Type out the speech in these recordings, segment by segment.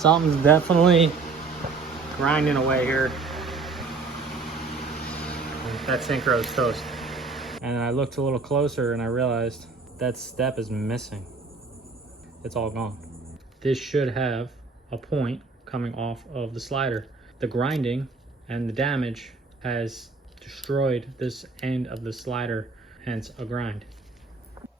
Something's definitely grinding away here. That synchro is toast. And I looked a little closer and I realized that step is missing. It's all gone. This should have a point coming off of the slider. The grinding and the damage has destroyed this end of the slider, hence a grind.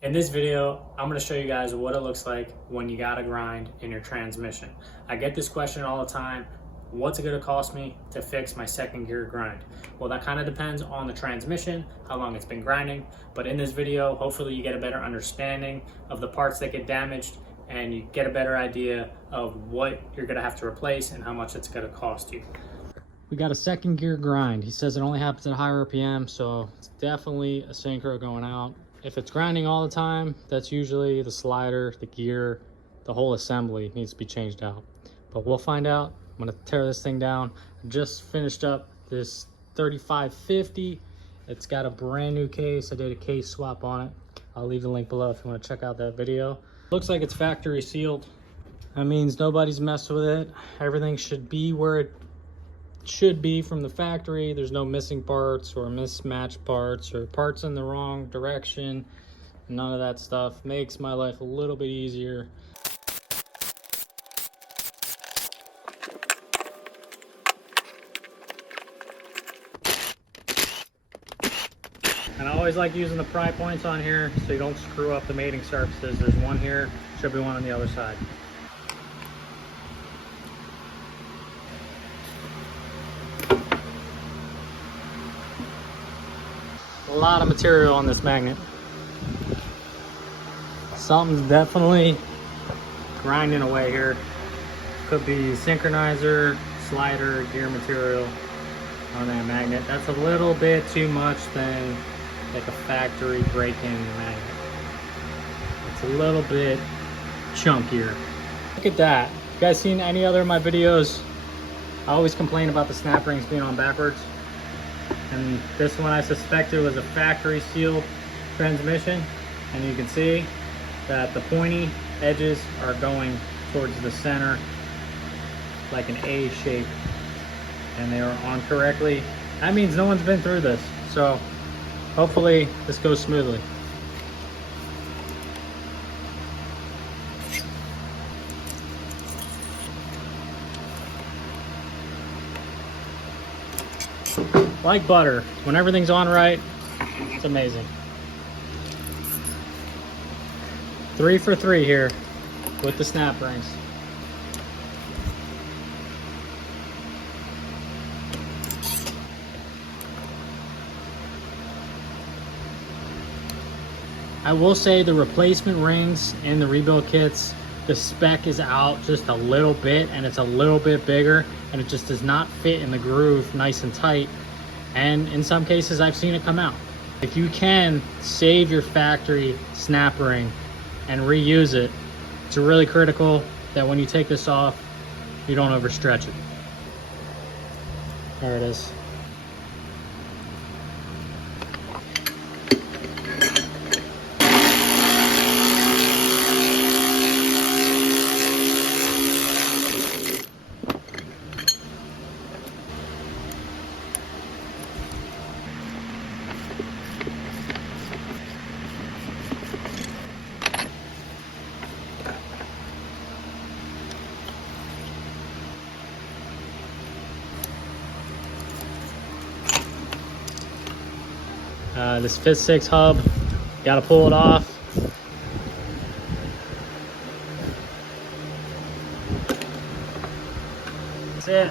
In this video, I'm going to show you guys what it looks like when you got a grind in your transmission. I get this question all the time. What's it going to cost me to fix my second gear grind? Well, that kind of depends on the transmission, how long it's been grinding. But in this video, hopefully you get a better understanding of the parts that get damaged and you get a better idea of what you're going to have to replace and how much it's going to cost you. We got a second gear grind. He says it only happens at high RPM, so it's definitely a synchro going out. If it's grinding all the time, that's usually the slider, the gear, the whole assembly needs to be changed out. But we'll find out. I'm gonna tear this thing down. I just finished up this 3550. It's got a brand new case. I did a case swap on it. I'll leave the link below if you want to check out that video. Looks like it's factory sealed. That means nobody's messed with it. Everything should be where it should be from the factory. There's no missing parts or mismatched parts or parts in the wrong direction. None of that stuff. Makes my life a little bit easier. And I always like using the pry points on here so you don't screw up the mating surfaces. There's one here, should be one on the other side. A lot of material on this magnet. Something's definitely grinding away here. Could be synchronizer, slider, gear material on that magnet. That's a little bit too much than like a factory break-in magnet. It's a little bit chunkier. Look at that. You guys seen any other of my videos? I always complain about the snap rings being on backwards. And this one I suspected was a factory sealed transmission. And you can see that the pointy edges are going towards the center like an A shape. And they are on correctly. That means no one's been through this. So hopefully this goes smoothly. Like butter, when everything's on right, it's amazing. 3 for 3 here with the snap rings. I will say the replacement rings in the rebuild kits, the spec is out just a little bit and it's a little bit bigger and it just does not fit in the groove nice and tight. And in some cases I've seen it come out. If you can save your factory snap ring and reuse it, it's really critical that when you take this off, you don't overstretch it. There it is. This Fit 6 hub, gotta pull it off. That's it.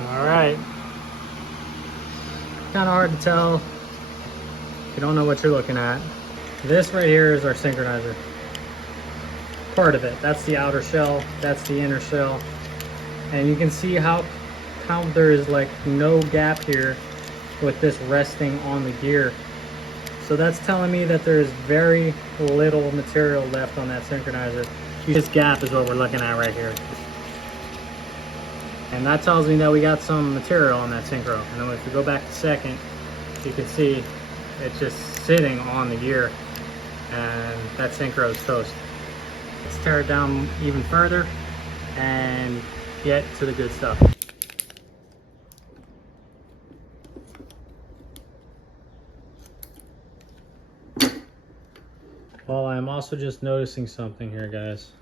All right. Kind of hard to tell if you don't know what you're looking at. This right here is our synchronizer. Part of it. That's the outer shell. That's the inner shell. And you can see how there is like no gap here with this resting on the gear. So that's telling me that there's very little material left on that synchronizer. This gap is what we're looking at right here. And that tells me that we got some material on that synchro. And then if we go back to second, you can see it's just sitting on the gear, and that synchro is toast. Let's tear it down even further and get to the good stuff. Well, I'm also just noticing something here, guys.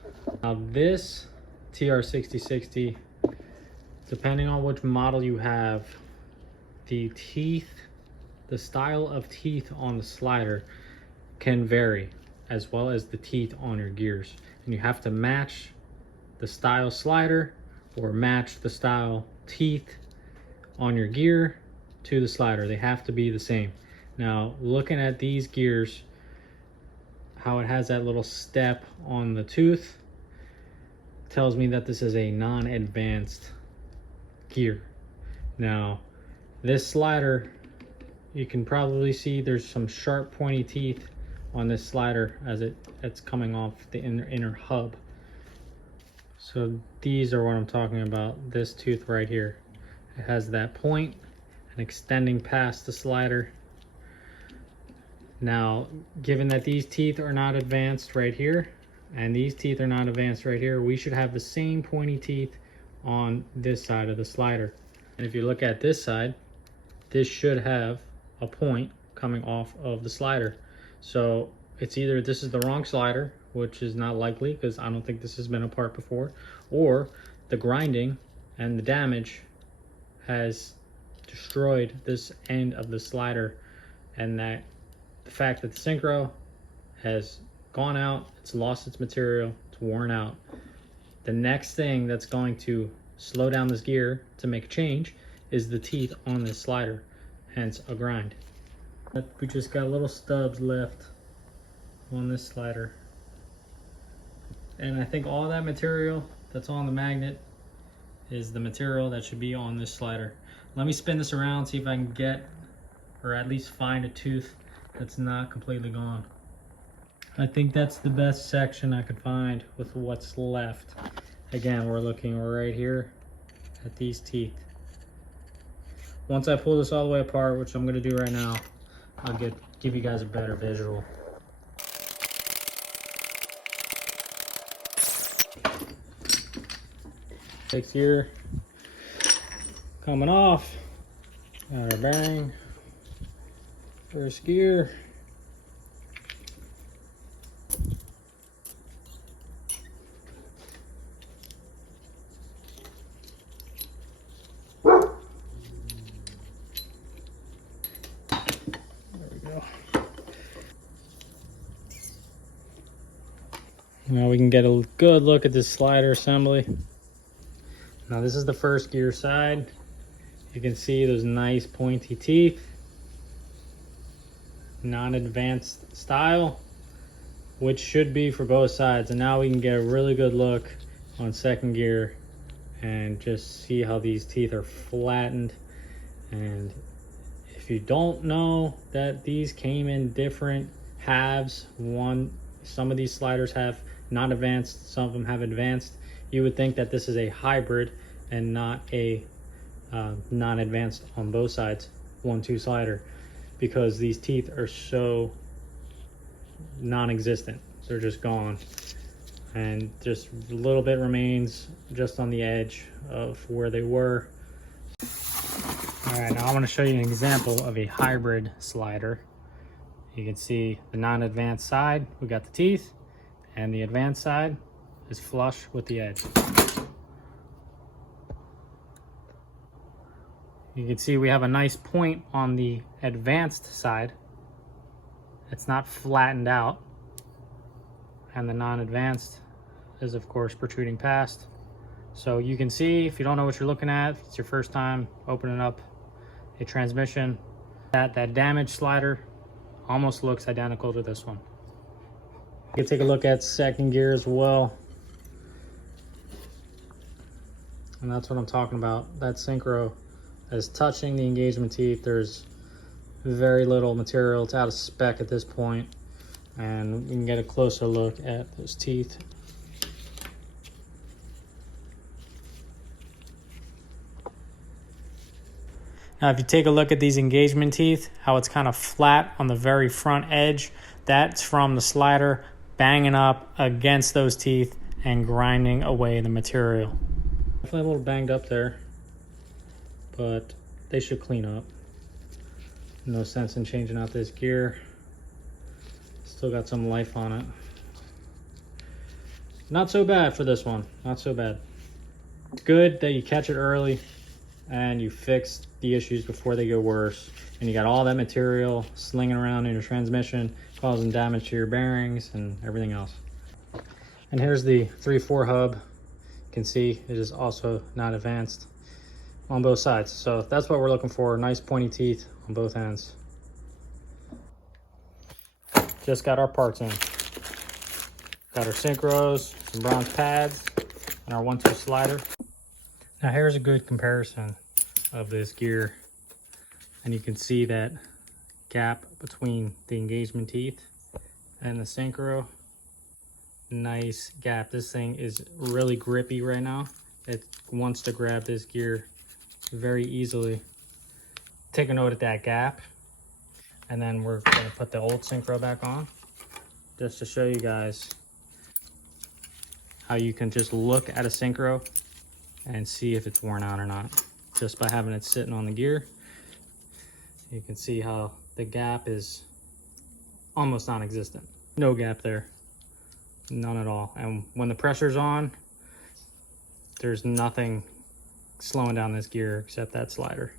Now this TR6060, depending on which model you have, the teeth, the style of teeth on the slider can vary, as well as the teeth on your gears. And you have to match the style slider or match the style teeth on your gear to the slider. They have to be the same. Now, looking at these gears, how it has that little step on the tooth tells me that this is a non-advanced gear. Now, this slider, you can probably see there's some sharp pointy teeth on this slider as it's coming off the inner hub. So these are what I'm talking about, this tooth right here. It has that point and extending past the slider. Now, given that these teeth are not advanced right here, and these teeth are not advanced right here, we should have the same pointy teeth on this side of the slider. And if you look at this side, this should have a point coming off of the slider. So it's either this is the wrong slider, which is not likely because I don't think this has been apart before, or the grinding and the damage has destroyed this end of the slider, and that the fact that the synchro has gone out, it's lost its material, it's worn out. The next thing that's going to slow down this gear to make a change is the teeth on this slider, hence a grind. But we just got little stubs left on this slider. And I think all that material that's on the magnet is the material that should be on this slider. Let me spin this around, see if I can get, or at least find a tooth that's not completely gone. I think that's the best section I could find with what's left. Again, we're looking right here at these teeth. Once I pull this all the way apart, which I'm gonna do right now, I'll give you guys a better visual. Sixth gear coming off. Got our bearing. First gear. There we go. Now we can get a good look at this slider assembly. Now this is the first gear side. You can see those nice pointy teeth. Non-advanced style, which should be for both sides. And now we can get a really good look on second gear and just see how these teeth are flattened. And if you don't know that these came in different halves, some of these sliders have not advanced, some of them have advanced, you would think that this is a hybrid and not a non-advanced on both sides 1-2 slider, because these teeth are so non-existent. They're just gone, and just a little bit remains just on the edge of where they were. All right, now I want to show you an example of a hybrid slider. You can see the non-advanced side, we got the teeth, and the advanced side is flush with the edge. You can see we have a nice point on the advanced side. It's not flattened out. And the non-advanced is of course protruding past. So you can see, if you don't know what you're looking at, if it's your first time opening up a transmission, that damaged slider almost looks identical to this one. You can take a look at second gear as well. And that's what I'm talking about. That synchro is touching the engagement teeth. There's very little material. It's out of spec at this point. And you can get a closer look at those teeth. Now, if you take a look at these engagement teeth, how it's kind of flat on the very front edge, that's from the slider banging up against those teeth and grinding away the material. Definitely a little banged up there, but they should clean up. No sense in changing out this gear. Still got some life on it. Not so bad for this one, not so bad. Good that you catch it early and you fix the issues before they go worse. And you got all that material slinging around in your transmission, causing damage to your bearings and everything else. And here's the 3/4 hub. You can see it is also not advanced on both sides. So that's what we're looking for, nice pointy teeth on both ends. Just got our parts in. Got our synchros, some bronze pads, and our 1/2 slider. Now here's a good comparison of this gear. And you can see that gap between the engagement teeth and the synchro. Nice gap. This thing is really grippy right now. It wants to grab this gear very easily. Take a note at that gap. And then we're gonna put the old synchro back on just to show you guys how you can just look at a synchro and see if it's worn out or not. Just by having it sitting on the gear. You can see how the gap is almost non-existent. No gap there, none at all. And when the pressure's on, there's nothing slowing down this gear except that slider.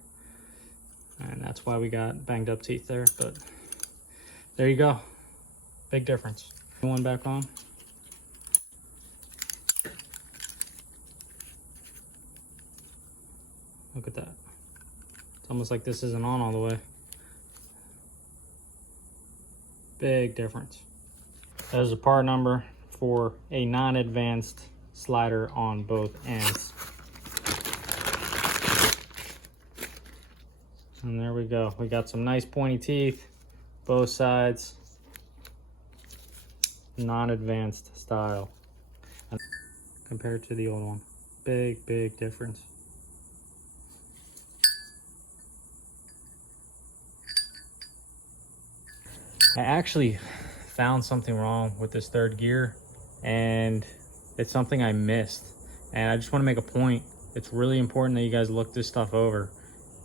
And that's why we got banged up teeth there, but there you go. Big difference. One back on. Look at that. It's almost like this isn't on all the way. Big difference. There's a part number for a non-advanced slider on both ends. And there we go. We got some nice pointy teeth, both sides, non-advanced style compared to the old one. Big, big difference. I actually found something wrong with this third gear, and it's something I missed. And I just want to make a point. It's really important that you guys look this stuff over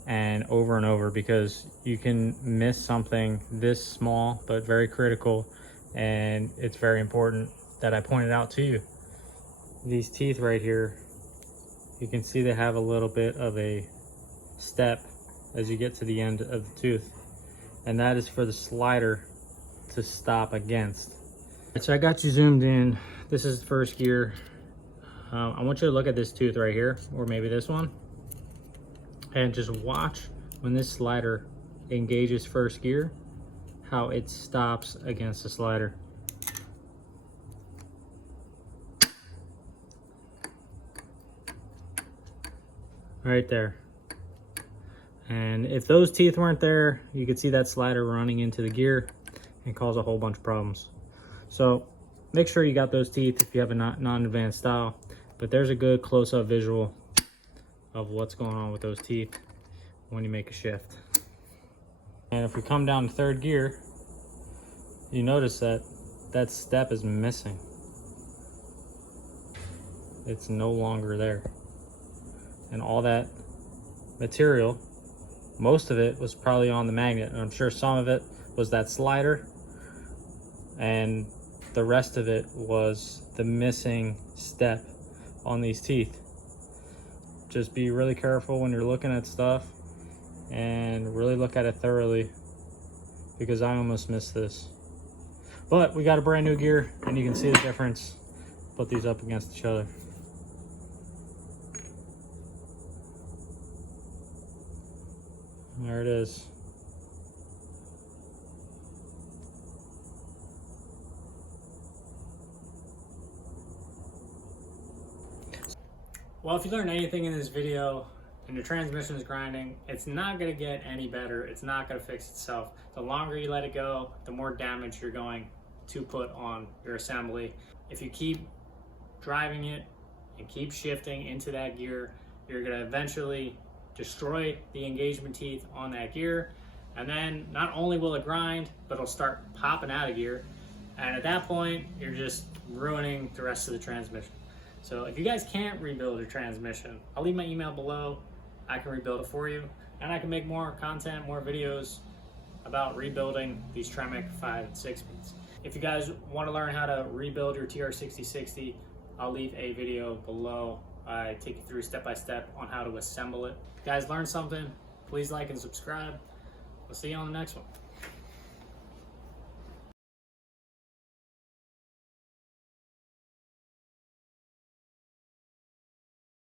and over, because you can miss something this small but very critical, and it's very important that I pointed out to you. These teeth right here, you can see they have a little bit of a step as you get to the end of the tooth, and that is for the slider to stop against. So I got you zoomed in. This is the first gear. I want you to look at this tooth right here, or maybe this one, and just watch when this slider engages first gear, how it stops against the slider. Right there. And if those teeth weren't there, you could see that slider running into the gear and cause a whole bunch of problems. So make sure you got those teeth if you have a non-advanced style, but there's a good close-up visual of what's going on with those teeth when you make a shift. And if we come down to third gear, you notice that that step is missing. It's no longer there. And all that material, most of it was probably on the magnet, and I'm sure some of it was that slider, and the rest of it was the missing step on these teeth. Just be really careful when you're looking at stuff, and really look at it thoroughly, because I almost missed this. But we got a brand new gear, and you can see the difference. Put these up against each other. There it is. Well, if you learned anything in this video and your transmission is grinding, it's not going to get any better. It's not going to fix itself. The longer you let it go, the more damage you're going to put on your assembly. If you keep driving it and keep shifting into that gear, you're going to eventually destroy the engagement teeth on that gear. And then not only will it grind, but it'll start popping out of gear. And at that point, you're just ruining the rest of the transmission. So if you guys can't rebuild your transmission, I'll leave my email below. I can rebuild it for you. And I can make more content, more videos about rebuilding these Tremec 5 and 6 speeds. If you guys want to learn how to rebuild your TR6060, I'll leave a video below. I take you through step by step on how to assemble it. If you guys learned something, please like and subscribe. We'll see you on the next one.